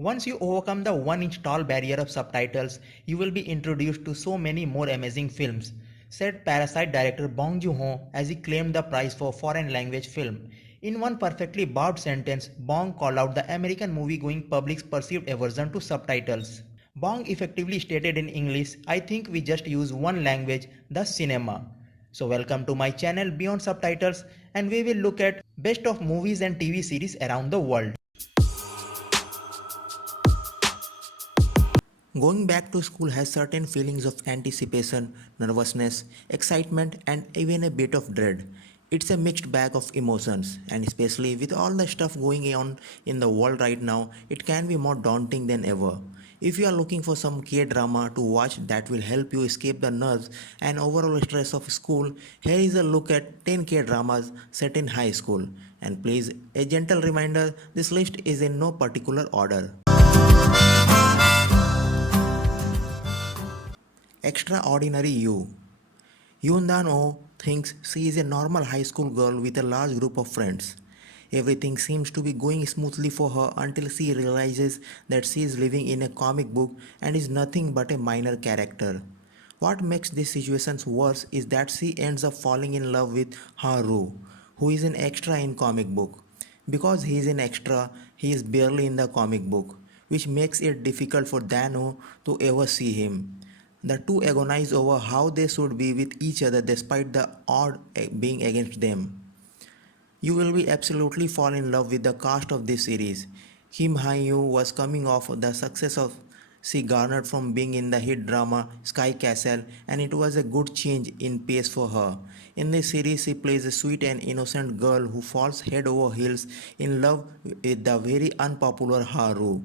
Once you overcome the 1-inch tall barrier of subtitles, you will be introduced to so many more amazing films, said Parasite director Bong Joon-ho as he claimed the prize for foreign language film. In one perfectly barbed sentence, Bong called out the American movie-going public's perceived aversion to subtitles. Bong effectively stated in English, I think we just use one language, the cinema. So welcome to my channel Beyond Subtitles, and we will look at best of movies and TV series around the world. Going back to school has certain feelings of anticipation, nervousness, excitement, and even a bit of dread. It's a mixed bag of emotions, and especially with all the stuff going on in the world right now, it can be more daunting than ever. If you are looking for some K-drama to watch that will help you escape the nerves and overall stress of school, here is a look at 10 K-dramas set in high school. And please, a gentle reminder, this list is in no particular order. Extraordinary You. Yoon Dan-oh thinks she is a normal high school girl with a large group of friends. Everything seems to be going smoothly for her until she realizes that she is living in a comic book and is nothing but a minor character. What makes these situations worse is that she ends up falling in love with Haru, who is an extra in comic book. Because he is an extra, he is barely in the comic book, which makes it difficult for Dan-oh to ever see him. The two agonize over how they should be with each other despite the odd being against them. You will be absolutely fall in love with the cast of this series. Kim Hae-yu was coming off the success of she garnered from being in the hit drama Sky Castle, and it was a good change in pace for her. In this series, she plays a sweet and innocent girl who falls head over heels in love with the very unpopular Haru.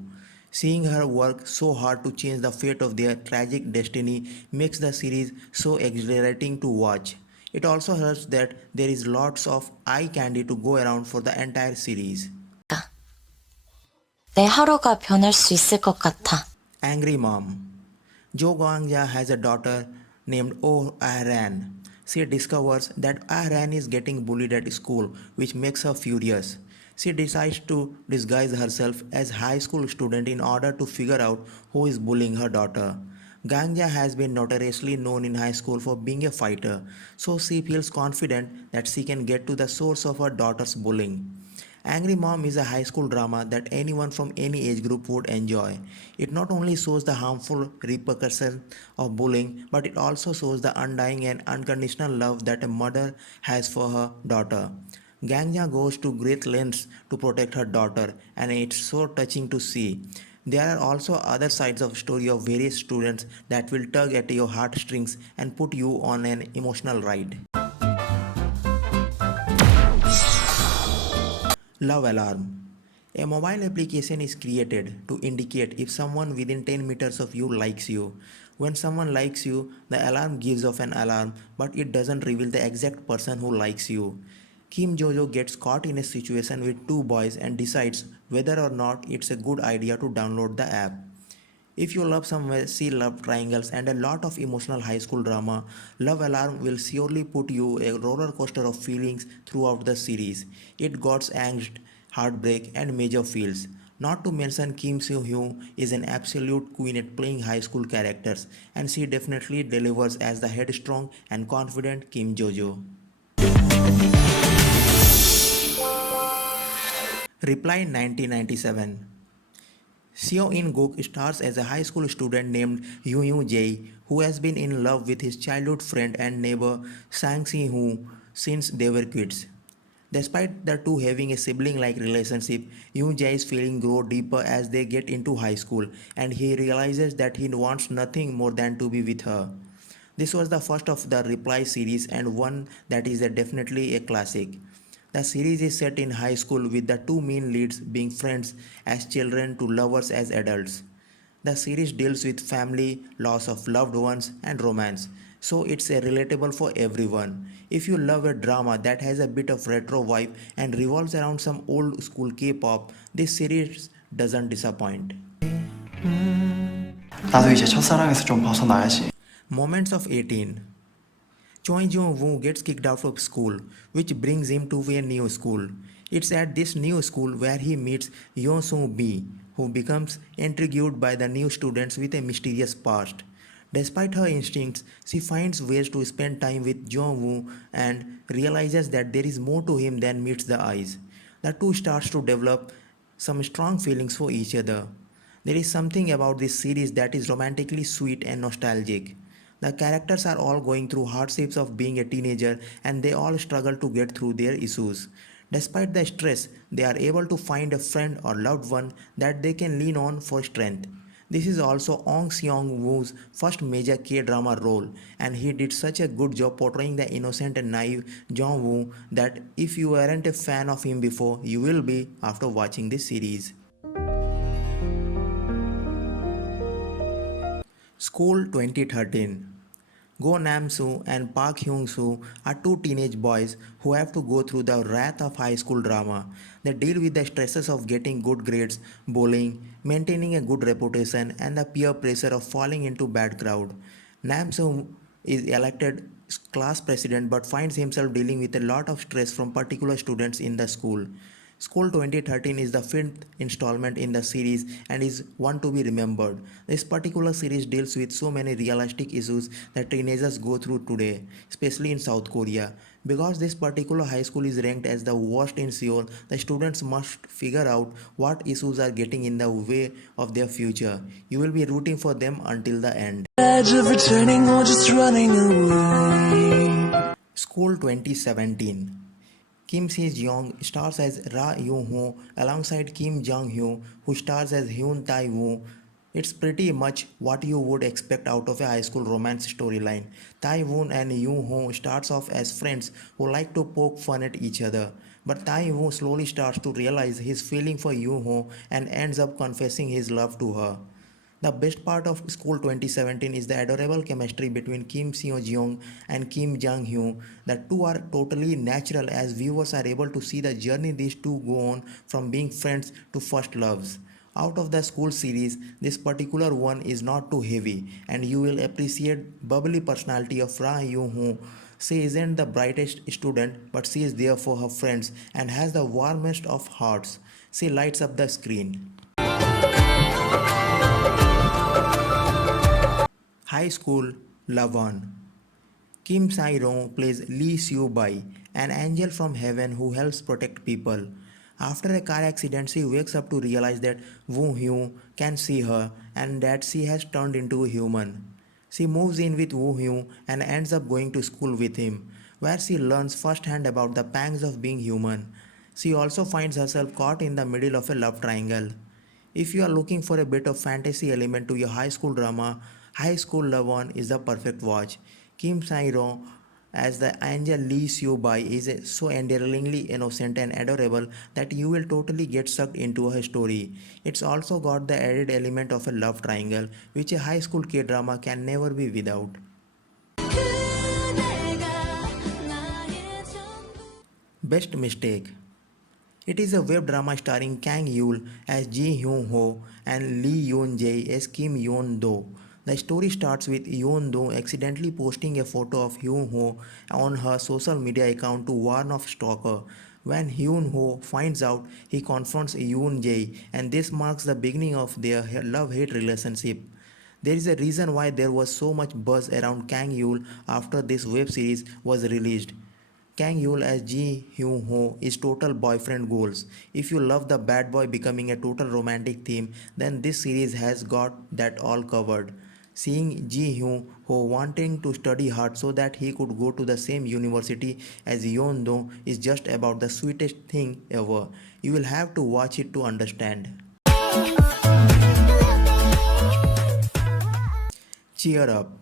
Seeing her work so hard to change the fate of their tragic destiny makes the series so exhilarating to watch. It also helps that there is lots of eye candy to go around for the entire series. 내 하루가 변할 수 있을 것 같아. Angry Mom. Jo Gwangja has a daughter named Oh Ahran. She discovers that Ahran is getting bullied at school, which makes her furious. She decides to disguise herself as a high school student in order to figure out who is bullying her daughter. Gangja has been notoriously known in high school for being a fighter, so she feels confident that she can get to the source of her daughter's bullying. Angry Mom is a high school drama that anyone from any age group would enjoy. It not only shows the harmful repercussions of bullying, but it also shows the undying and unconditional love that a mother has for her daughter. Gangja goes to great lengths to protect her daughter, and it's so touching to see. There are also other sides of story of various students that will tug at your heartstrings and put you on an emotional ride. Love Alarm. A mobile application is created to indicate if someone within 10 meters of you likes you. When someone likes you, the alarm gives off an alarm, but it doesn't reveal the exact person who likes you. Kim Jojo gets caught in a situation with two boys and decides whether or not it's a good idea to download the app. If you love some messy love triangles and a lot of emotional high school drama, Love Alarm will surely put you a roller coaster of feelings throughout the series. It got angst, heartbreak, and major feels. Not to mention Kim Seo-hyun is an absolute queen at playing high school characters, and she definitely delivers as the headstrong and confident Kim Jojo. Reply 1997. Seo In-guk stars as a high school student named Yoo Jae, who has been in love with his childhood friend and neighbor Sang Si-hoo since they were kids. Despite the two having a sibling-like relationship, Yoo Jae's feelings grow deeper as they get into high school, and he realizes that he wants nothing more than to be with her. This was the first of the Reply series and one that is definitely a classic. The series is set in high school with the two main leads being friends as children to lovers as adults. The series deals with family, loss of loved ones, and romance, so it's a relatable for everyone. If you love a drama that has a bit of retro vibe and revolves around some old school K-pop, this series doesn't disappoint. 나도 이제 첫사랑에서 좀 벗어나야지. Moments of 18. Choi Jung-woo gets kicked out of school, which brings him to a new school. It's at this new school where he meets Yeon Soo-bi, who becomes intrigued by the new students with a mysterious past. Despite her instincts, she finds ways to spend time with Jong-woo and realizes that there is more to him than meets the eyes. The two starts to develop some strong feelings for each other. There is something about this series that is romantically sweet and nostalgic. The characters are all going through hardships of being a teenager and they all struggle to get through their issues. Despite the stress, they are able to find a friend or loved one that they can lean on for strength. This is also Ong Seong-woo's first major K-drama role, and he did such a good job portraying the innocent and naive Jong-woo that if you weren't a fan of him before, you will be after watching this series. School 2013. Go Nam-soo and Park Hyung-soo are two teenage boys who have to go through the wrath of high school drama. They deal with the stresses of getting good grades, bullying, maintaining a good reputation, and the peer pressure of falling into bad crowd. Nam-soo is elected class president but finds himself dealing with a lot of stress from particular students in the school. School 2013 is the fifth installment in the series and is one to be remembered. This particular series deals with so many realistic issues that teenagers go through today, especially in South Korea. Because this particular high school is ranked as the worst in Seoul, the students must figure out what issues are getting in the way of their future. You will be rooting for them until the end. Edge of returning or just running away. School 2017. Kim Se-jeong stars as Ra Yoon-ho alongside Kim Jong-hyun, who stars as Hyun Tae-woo. It's pretty much what you would expect out of a high school romance storyline. Tae-woo and Yoon-ho starts off as friends who like to poke fun at each other. But Tae-woo slowly starts to realize his feeling for Yoon-ho and ends up confessing his love to her. The best part of School 2017 is the adorable chemistry between Kim Seo-jeong and Kim Jang-hyun. The two are totally natural as viewers are able to see the journey these two go on from being friends to first loves. Out of the school series, this particular one is not too heavy and you will appreciate bubbly personality of Ra Yoon-ho. She isn't the brightest student but she is there for her friends and has the warmest of hearts. She lights up the screen. High School Love On. Kim Sae-rong plays Lee Seo-bai, an angel from heaven who helps protect people. After a car accident, she wakes up to realize that Woo-hyun can see her and that she has turned into a human. She moves in with Woo-hyun and ends up going to school with him, where she learns firsthand about the pangs of being human. She also finds herself caught in the middle of a love triangle. If you are looking for a bit of fantasy element to your high school drama, High School Love On is the perfect watch. Kim Sae-rong as the angel Lee Seo-bai is so endearingly innocent and adorable that you will totally get sucked into her story. It's also got the added element of a love triangle, which a high school K-drama can never be without. Best Mistake. It is a web drama starring Kang Yul as Ji Hyun Ho and Lee Yoon Jae as Kim Yoon Do. The story starts with Yoon Do accidentally posting a photo of Hyun Ho on her social media account to warn of stalker. When Hyun Ho finds out, he confronts Yoon Jae, and this marks the beginning of their love-hate relationship. There is a reason why there was so much buzz around Kang Yul after this web series was released. Kang Yul as Ji Hyun Ho is total boyfriend goals. If you love the bad boy becoming a total romantic theme, then this series has got that all covered. Seeing Ji Hyun Ho wanting to study hard so that he could go to the same university as Yeon Do is just about the sweetest thing ever. You will have to watch it to understand. Cheer up.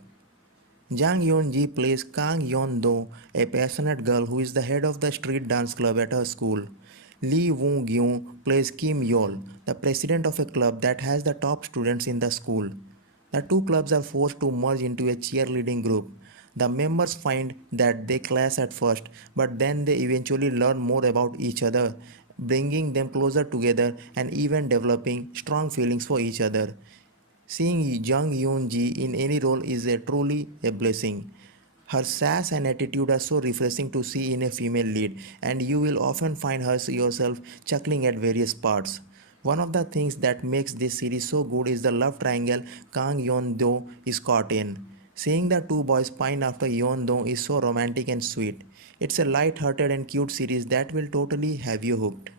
Jang Yeon-ji plays Kang Yeon-do, a passionate girl who is the head of the street dance club at her school. Lee Woo-gyun plays Kim Yeol, the president of a club that has the top students in the school. The two clubs are forced to merge into a cheerleading group. The members find that they clash at first, but then they eventually learn more about each other, bringing them closer together and even developing strong feelings for each other. Seeing Jang Yeon-ji in any role is truly a blessing. Her sass and attitude are so refreshing to see in a female lead, and you will often find yourself chuckling at various parts. One of the things that makes this series so good is the love triangle Kang Yeon Do is caught in. Seeing the two boys pine after Yeon Do is so romantic and sweet. It's a light-hearted and cute series that will totally have you hooked.